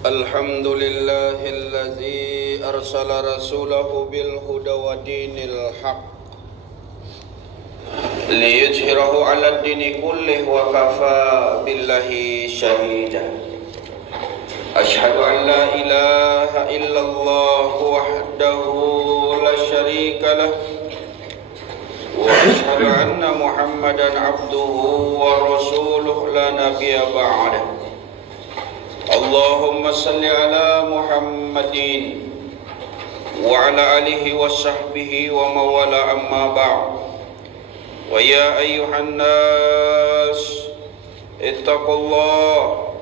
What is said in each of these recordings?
Alhamdulillahilladzi arsala rasulahu bil huda wa dinil haq liyudhhirahu 'ala ad-dini kullih wa kafa billahi shahida. Ashhadu an la ilaha illallah wahdahu la syarika lah wa ashhadu anna Muhammadan 'abduhu wa rasuluhu la nabiyya ba'dahu. Allahumma salli ala Muhammadin wa ala alihi wa sahbihi wa mawala amma ba'd. Wa ya ayyuhan nas ittaqullaha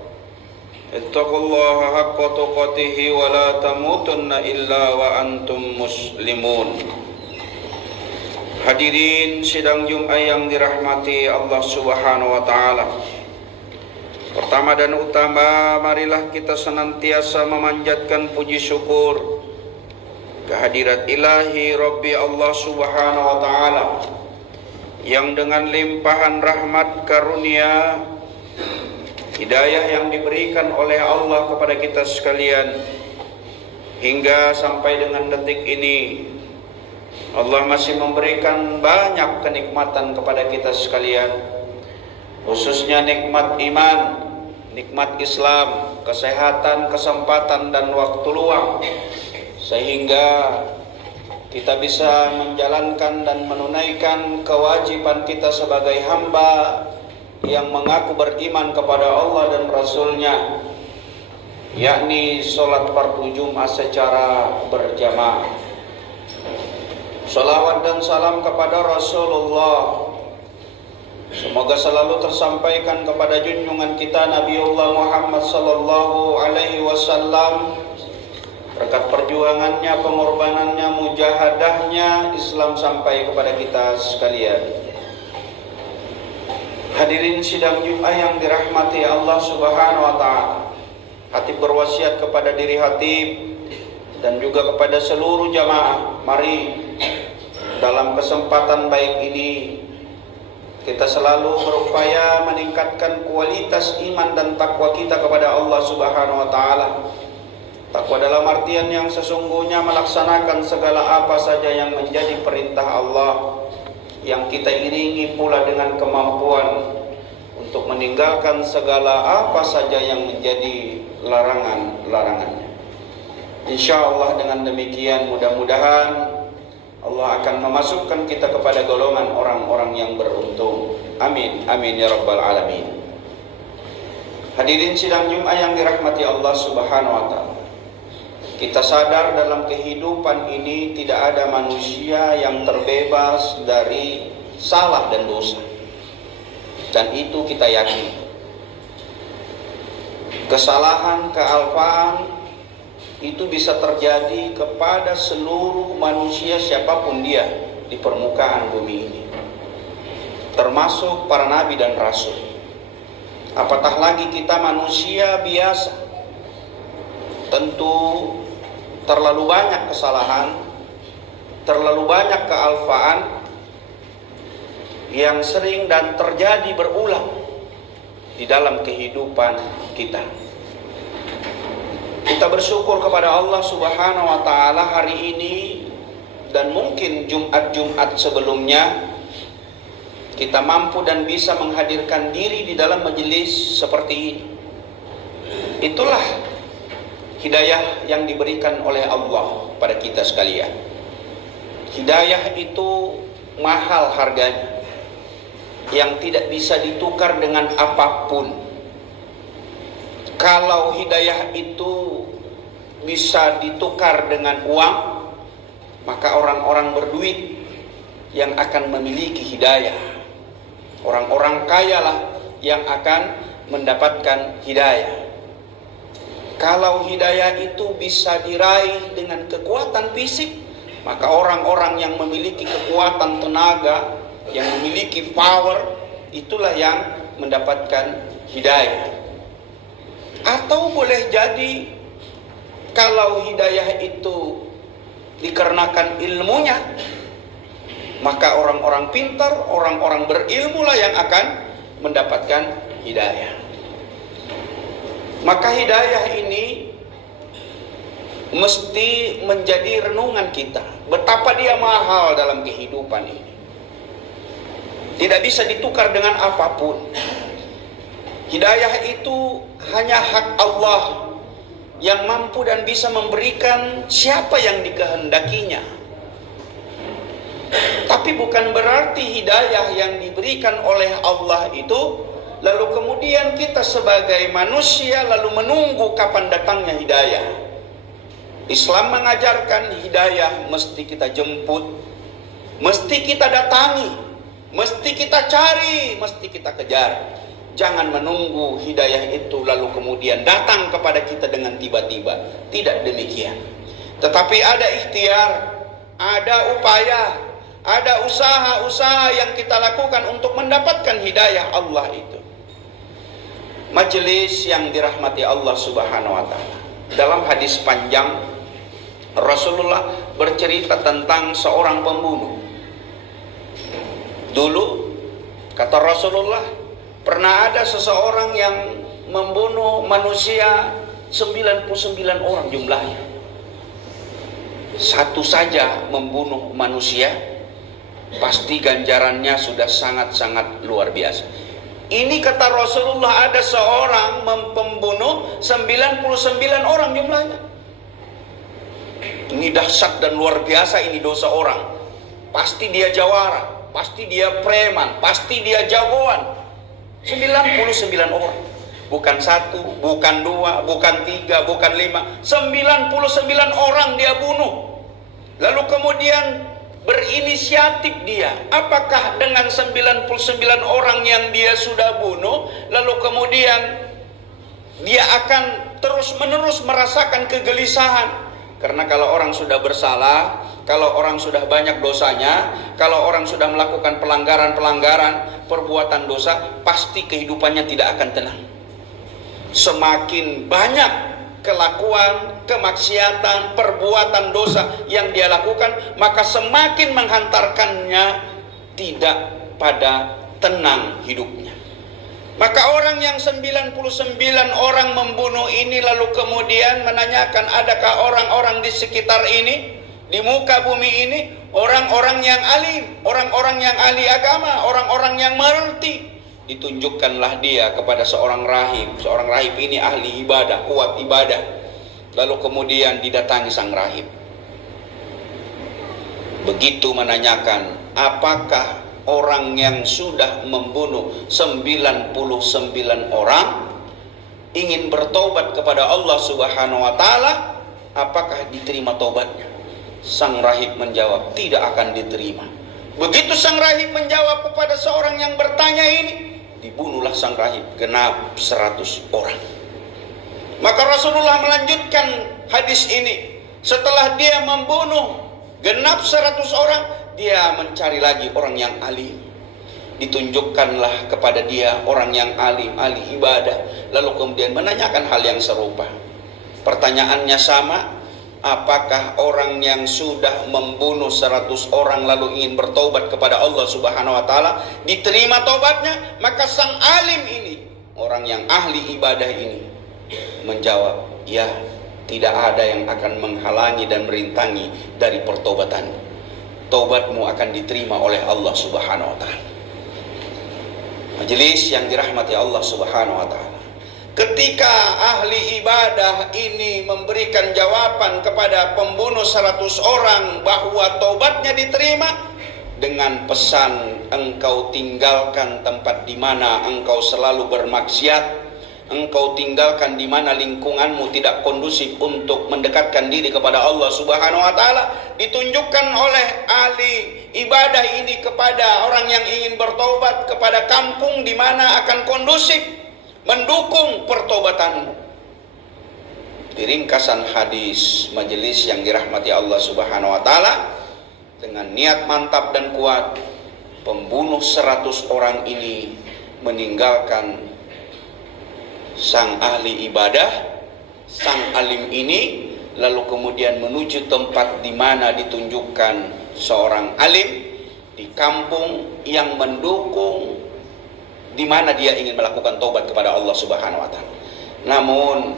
haqqa tuqatih wa la tamutunna illa wa antum muslimun. Hadirin sidang Jumat yang dirahmati Allah Subhanahu wa taala. Pertama dan utama, marilah kita senantiasa memanjatkan puji syukur kehadirat ilahi Rabbi Allah Subhanahu wa ta'ala, yang dengan limpahan rahmat karunia hidayah yang diberikan oleh Allah kepada kita sekalian, hingga sampai dengan detik ini Allah masih memberikan banyak kenikmatan kepada kita sekalian, khususnya nikmat iman, nikmat Islam, kesehatan, kesempatan, dan waktu luang, sehingga kita bisa menjalankan dan menunaikan kewajiban kita sebagai hamba yang mengaku beriman kepada Allah dan Rasul-Nya, yakni sholat fardu Jumat secara berjamaah. Salawat dan salam kepada Rasulullah semoga selalu tersampaikan kepada junjungan kita Nabiullah Muhammad sallallahu alaihi wasallam, berkat perjuangannya, pengorbanannya, mujahadahnya, Islam sampai kepada kita sekalian. Hadirin sidang Jumat yang dirahmati Allah Subhanahu wa taala, Hatib berwasiat kepada diri Hatib dan juga kepada seluruh jamaah, mari dalam kesempatan baik ini kita selalu berupaya meningkatkan kualitas iman dan takwa kita kepada Allah Subhanahu wa taala. Takwa dalam artian yang sesungguhnya melaksanakan segala apa saja yang menjadi perintah Allah, yang kita iringi pula dengan kemampuan untuk meninggalkan segala apa saja yang menjadi larangan-larangannya. Insyaallah dengan demikian mudah-mudahan Allah akan memasukkan kita kepada golongan orang-orang yang beruntung. Amin, amin ya rabbal alamin. Hadirin sidang Jumat yang dirahmati Allah Subhanahu wa taala, kita sadar dalam kehidupan ini tidak ada manusia yang terbebas dari salah dan dosa, dan itu kita yakini. Kesalahan, kealpaan itu bisa terjadi kepada seluruh manusia siapapun dia di permukaan bumi ini, termasuk para nabi dan rasul. Apatah lagi kita manusia biasa, tentu terlalu banyak kesalahan, terlalu banyak kealfaan yang sering dan terjadi berulang di dalam kehidupan kita. Kita bersyukur kepada Allah Subhanahu wa taala hari ini, dan mungkin Jumat-Jumat sebelumnya kita mampu dan bisa menghadirkan diri di dalam majelis seperti ini. Itulah hidayah yang diberikan oleh Allah pada kita sekalian. Hidayah itu mahal harganya, yang tidak bisa ditukar dengan apapun. Kalau hidayah itu bisa ditukar dengan uang, maka orang-orang berduit yang akan memiliki hidayah. Orang-orang kaya lah yang akan mendapatkan hidayah. Kalau hidayah itu bisa diraih dengan kekuatan fisik, maka orang-orang yang memiliki kekuatan tenaga, yang memiliki power, itulah yang mendapatkan hidayah. Atau boleh jadi kalau hidayah itu dikarenakan ilmunya, maka orang-orang pintar, orang-orang berilmu lah yang akan mendapatkan hidayah. Maka hidayah ini mesti menjadi renungan kita. Betapa dia mahal dalam kehidupan ini. Tidak bisa ditukar dengan apapun. Hidayah itu hanya hak Allah yang mampu dan bisa memberikan siapa yang dikehendakinya. Tapi bukan berarti hidayah yang diberikan oleh Allah itu lalu kemudian kita sebagai manusia lalu menunggu kapan datangnya hidayah. Islam mengajarkan hidayah mesti kita jemput, mesti kita datangi, mesti kita cari, mesti kita kejar. Jangan menunggu hidayah itu lalu kemudian datang kepada kita dengan tiba-tiba. Tidak demikian. Tetapi ada ikhtiar, ada upaya, ada usaha-usaha yang kita lakukan untuk mendapatkan hidayah Allah itu. Majelis yang dirahmati Allah Subhanahu wa taala. Dalam hadis panjang Rasulullah bercerita tentang seorang pembunuh. Dulu kata Rasulullah, pernah ada seseorang yang membunuh manusia 99 orang jumlahnya. Satu saja membunuh manusia, pasti ganjarannya sudah sangat-sangat luar biasa. Ini kata Rasulullah ada seorang pembunuh 99 orang jumlahnya. Ini dahsyat dan luar biasa ini dosa orang. Pasti dia jawara, pasti dia preman, pasti dia jagoan. 99 orang. Bukan satu, bukan dua, bukan tiga, bukan lima. 99 orang dia bunuh. Lalu kemudian berinisiatif dia. Apakah dengan 99 orang yang dia sudah bunuh, lalu kemudian dia akan terus-menerus merasakan kegelisahan? Karena kalau orang sudah bersalah, kalau orang sudah banyak dosanya, kalau orang sudah melakukan pelanggaran-pelanggaran, perbuatan dosa, pasti kehidupannya tidak akan tenang. Semakin banyak kelakuan, kemaksiatan, perbuatan dosa yang dia lakukan, maka semakin menghantarkannya tidak pada tenang hidupnya. Maka orang yang 99 orang membunuh ini lalu kemudian menanyakan, adakah orang-orang di sekitar ini, di muka bumi ini, orang-orang yang alim, orang-orang yang ahli agama, orang-orang yang mengerti. Ditunjukkanlah dia kepada seorang rahib. Seorang rahib ini ahli ibadah, kuat ibadah. Lalu kemudian didatangi sang rahib. Begitu menanyakan, apakah orang yang sudah membunuh 99 orang ingin bertobat kepada Allah Subhanahu wa taala, apakah diterima tobatnya? Sang rahib menjawab, tidak akan diterima. Begitu sang rahib menjawab kepada seorang yang bertanya ini, dibunuhlah sang rahib genap 100 orang. Maka Rasulullah melanjutkan hadis ini. Setelah dia membunuh genap 100 orang, dia mencari lagi orang yang alim. Ditunjukkanlah kepada dia orang yang alim, ahli ibadah. Lalu kemudian menanyakan hal yang serupa. Pertanyaannya sama. Apakah orang yang sudah membunuh 100 orang lalu ingin bertobat kepada Allah Subhanahu wa taala diterima tobatnya? Maka sang alim ini, orang yang ahli ibadah ini menjawab, ya, tidak ada yang akan menghalangi dan merintangi dari pertobatan. Tobatmu akan diterima oleh Allah Subhanahu wa taala. Majelis yang dirahmati Allah Subhanahu wa taala. Ketika ahli ibadah ini memberikan jawaban kepada pembunuh 100 orang bahwa taubatnya diterima dengan pesan, engkau tinggalkan tempat di mana engkau selalu bermaksiat, engkau tinggalkan di mana lingkunganmu tidak kondusif untuk mendekatkan diri kepada Allah Subhanahu wa taala, ditunjukkan oleh ahli ibadah ini kepada orang yang ingin bertobat, kepada kampung di mana akan kondusif mendukung pertobatanmu. Di ringkasan hadis majelis yang dirahmati Allah Subhanahu wa taala, dengan niat mantap dan kuat, pembunuh 100 orang ini meninggalkan sang ahli ibadah, sang alim ini, lalu kemudian menuju tempat di mana ditunjukkan seorang alim di kampung yang mendukung, di mana dia ingin melakukan taubat kepada Allah Subhanahu wa taala. Namun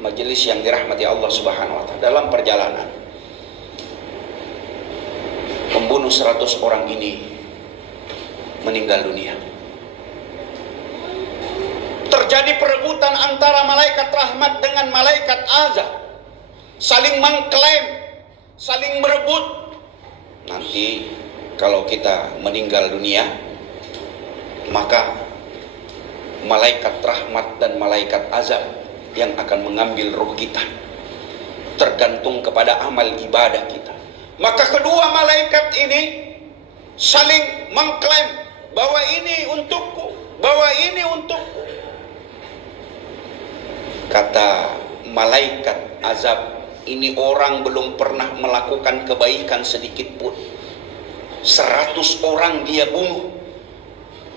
majelis yang dirahmati Allah Subhanahu wa taala, dalam perjalanan pembunuh 100 orang ini meninggal dunia. Terjadi perebutan antara malaikat rahmat dengan malaikat azab, saling mengklaim, saling berebut. Nanti kalau kita meninggal dunia, maka malaikat rahmat dan malaikat azab yang akan mengambil ruh kita, tergantung kepada amal ibadah kita. Maka kedua malaikat ini saling mengklaim bahwa ini untukku, bahwa ini untukku. Kata malaikat azab, ini orang belum pernah melakukan kebaikan sedikit pun. 100 orang dia bunuh,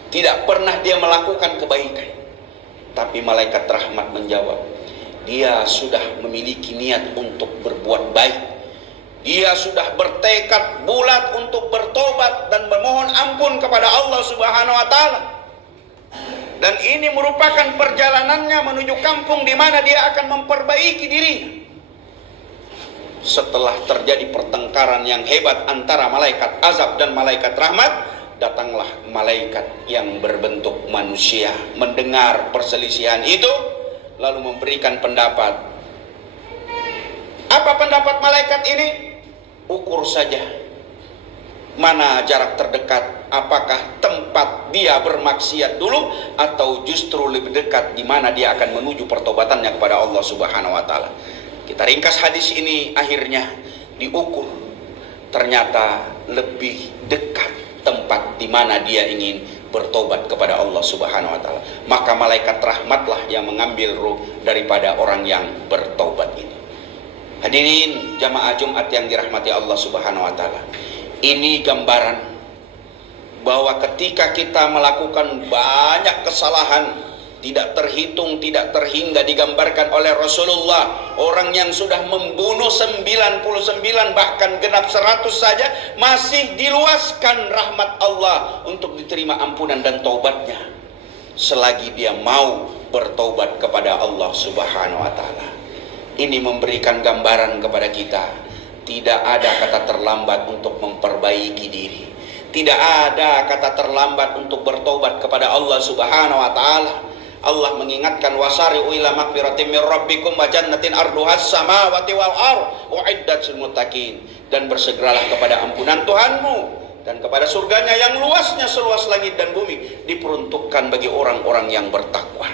tidak pernah dia melakukan kebaikan. Tapi malaikat rahmat menjawab, dia sudah memiliki niat untuk berbuat baik. Dia sudah bertekad bulat untuk bertobat dan memohon ampun kepada Allah Subhanahu wa taala. Dan ini merupakan perjalanannya menuju kampung di mana dia akan memperbaiki dirinya. Setelah terjadi pertengkaran yang hebat antara malaikat azab dan malaikat rahmat, datanglah malaikat yang berbentuk manusia, mendengar perselisihan itu, lalu memberikan pendapat. Apa pendapat malaikat ini? Ukur saja mana jarak terdekat, apakah tempat dia bermaksiat dulu atau justru lebih dekat di mana dia akan menuju pertobatannya kepada Allah Subhanahu wa taala. Kita ringkas hadis ini, akhirnya diukur, ternyata lebih dekat tempat di mana dia ingin bertobat kepada Allah Subhanahu wa taala. Maka malaikat rahmatlah yang mengambil ruh daripada orang yang bertobat ini. Hadirin jamaah Jumat yang dirahmati Allah Subhanahu wa taala. Ini gambaran bahwa ketika kita melakukan banyak kesalahan, tidak terhitung, tidak terhingga digambarkan oleh Rasulullah, orang yang sudah membunuh 99 bahkan genap 100 saja masih diluaskan rahmat Allah untuk diterima ampunan dan taubatnya selagi dia mau bertobat kepada Allah Subhanahu wa taala. Ini memberikan gambaran kepada kita, tidak ada kata terlambat untuk memperbaiki diri. Tidak ada kata terlambat untuk bertobat kepada Allah Subhanahu wa taala. Allah mengingatkan, wasari'u ila magfiratin min rabbikum wa jannatin arduhas samawati wal ardh uiddat lil muttaqin, dan bersegeralah kepada ampunan Tuhanmu dan kepada surganya yang luasnya seluas langit dan bumi, diperuntukkan bagi orang-orang yang bertakwa.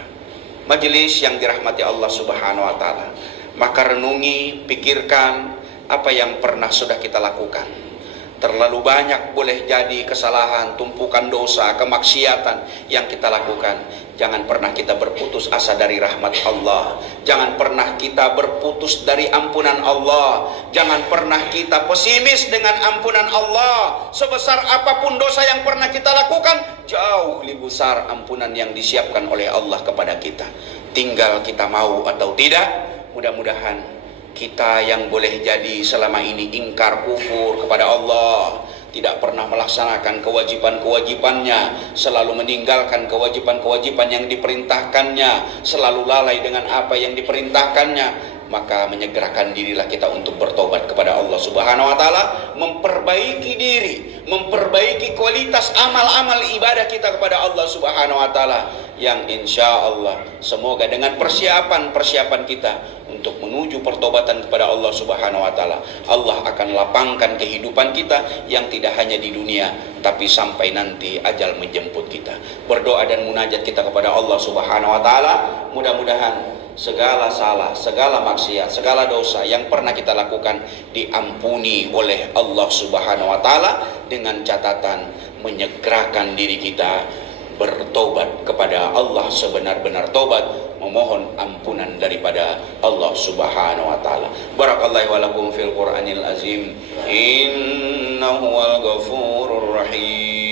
Majelis yang dirahmati Allah Subhanahu wa taala, maka renungi, pikirkan apa yang pernah sudah kita lakukan. Terlalu banyak boleh jadi kesalahan, tumpukan dosa, kemaksiatan yang kita lakukan. Jangan pernah kita berputus asa dari rahmat Allah. Jangan pernah kita berputus dari ampunan Allah. Jangan pernah kita pesimis dengan ampunan Allah. Sebesar apapun dosa yang pernah kita lakukan, jauh lebih besar ampunan yang disiapkan oleh Allah kepada kita. Tinggal kita mau atau tidak. Mudah-mudahan kita yang boleh jadi selama ini ingkar kufur kepada Allah, tidak pernah melaksanakan kewajiban-kewajibannya, selalu meninggalkan kewajiban-kewajiban yang diperintahkannya, selalu lalai dengan apa yang diperintahkannya, maka menyegerakan dirilah kita untuk bertobat kepada Allah Subhanahu wa taala, memperbaiki diri, memperbaiki kualitas amal-amal ibadah kita kepada Allah Subhanahu wa taala, yang insya Allah semoga dengan persiapan kita untuk menuju pertobatan kepada Allah Subhanahu wa taala, Allah akan lapangkan kehidupan kita yang tidak hanya di dunia tapi sampai nanti ajal menjemput kita. Berdoa dan munajat kita kepada Allah Subhanahu wa taala, mudah-mudahan segala salah, segala maksiat, segala dosa yang pernah kita lakukan diampuni oleh Allah Subhanahu wa taala, dengan catatan menyegerakan diri kita bertobat kepada Allah sebenar-benar tobat, memohon ampunan daripada Allah Subhanahu wa taala. Barakallahu wa lakum fil Qur'anil azim. Innahu wal ghafurur rahim.